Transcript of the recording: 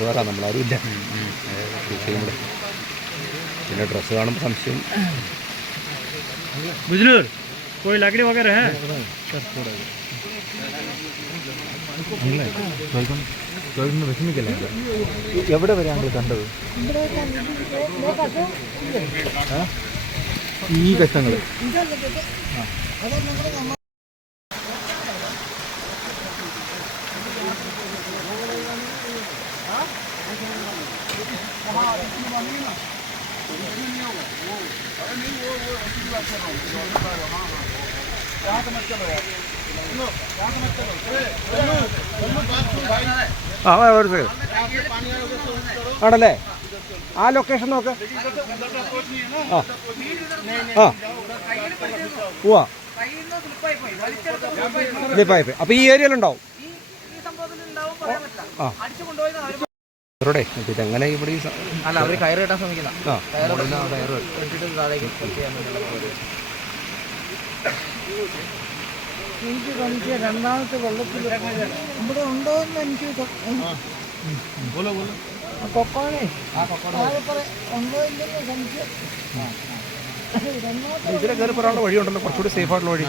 വേറെ നമ്മളാരും ഇല്ല. പിന്നെ ഡ്രസ്സ് കാണുമ്പോൾ സംശയം. कोई लकड़ी वगैरह है? വിഷമിക്കില്ല. എവിടെ വരെ ഞങ്ങൾ കണ്ടത് ഈ കഷ്ടങ്ങൾ? ആണല്ലേ? ആ ലൊക്കേഷൻ നോക്ക്. ആ ആ പോവാ. അപ്പൊ ഈ ഏരിയയിലുണ്ടാവും. ആ ഇതെങ്ങനെ ഇവിടെ അല്ല അവർ കയറ് കെട്ടാൻ ശ്രമിക്കുന്ന എനിക്ക് സംശയം രണ്ടാമത്തെ വെള്ളത്തിൽ ഇവിടെ ഉണ്ടോ എന്ന് എനിക്ക് കൊക്കോണേ ഉണ്ടോ ഇല്ലെന്ന് സംശയം. ഇതിലെ കയറി പറയാനുള്ള വഴിയുണ്ടല്ലോ, കുറച്ചുകൂടി സേഫ് ആയിട്ടുള്ള വഴി.